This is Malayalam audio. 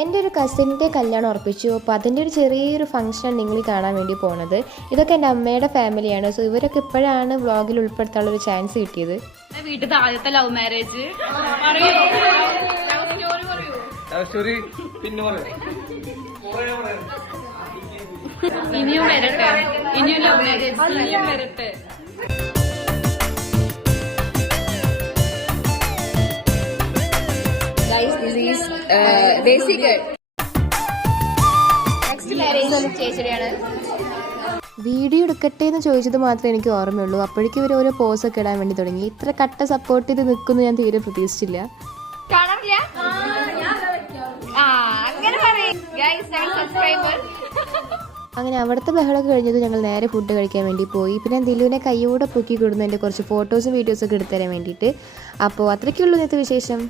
എൻ്റെ ഒരു കസിൻ്റെ കല്യാണം ഉറപ്പിച്ചു. അപ്പോൾ അതിൻ്റെ ഒരു ചെറിയൊരു ഫംഗ്ഷൻ നിങ്ങൾ കാണാൻ വേണ്ടി പോണത്. ഇതൊക്കെ എൻ്റെ അമ്മയുടെ ഫാമിലിയാണ്. സോ ഇവരൊക്കെ ഇപ്പോഴാണ് വ്ളോഗിൽ ഉൾപ്പെടുത്താനുള്ള ഒരു ചാൻസ് കിട്ടിയത്. വീട്ടിൽ ആദ്യത്തെ ലവ് മാരേജ് ഇനിയും വരട്ടെ, ഇനിയും ലവ് മാരേജ് ഇനിയും വരട്ടെ. Guys, this is basic. Next marriage ചേച്ചിയുടെയാണ്. വീഡിയോ എടുക്കട്ടെ എന്ന് ചോദിച്ചത് മാത്രമേ എനിക്ക് ഓർമ്മയുള്ളൂ. അപ്പോഴേക്കും ഇവർ ഓരോ പോസൊക്കെ ഇടാൻ വേണ്ടി തുടങ്ങി. ഇത്ര കട്ട സപ്പോർട്ട് ചെയ്ത് നിൽക്കുന്നു ഞാൻ തീരെ പ്രതീക്ഷിച്ചില്ല. അങ്ങനെ അവിടുത്തെ ബഹളമൊക്കെ കഴിഞ്ഞത് ഞങ്ങൾ നേരെ ഫുഡ് കഴിക്കാൻ വേണ്ടി പോയി. പിന്നെ ദിലുവിനെ കൈയോടെ പൊക്കി കൊടുന്നു എൻ്റെ കുറച്ച് ഫോട്ടോസും വീഡിയോസൊക്കെ എടുത്തുതരാൻ വേണ്ടിയിട്ട്. അപ്പോൾ അത്രയ്ക്കുള്ളൂ ഇന്നത്തെ വിശേഷം.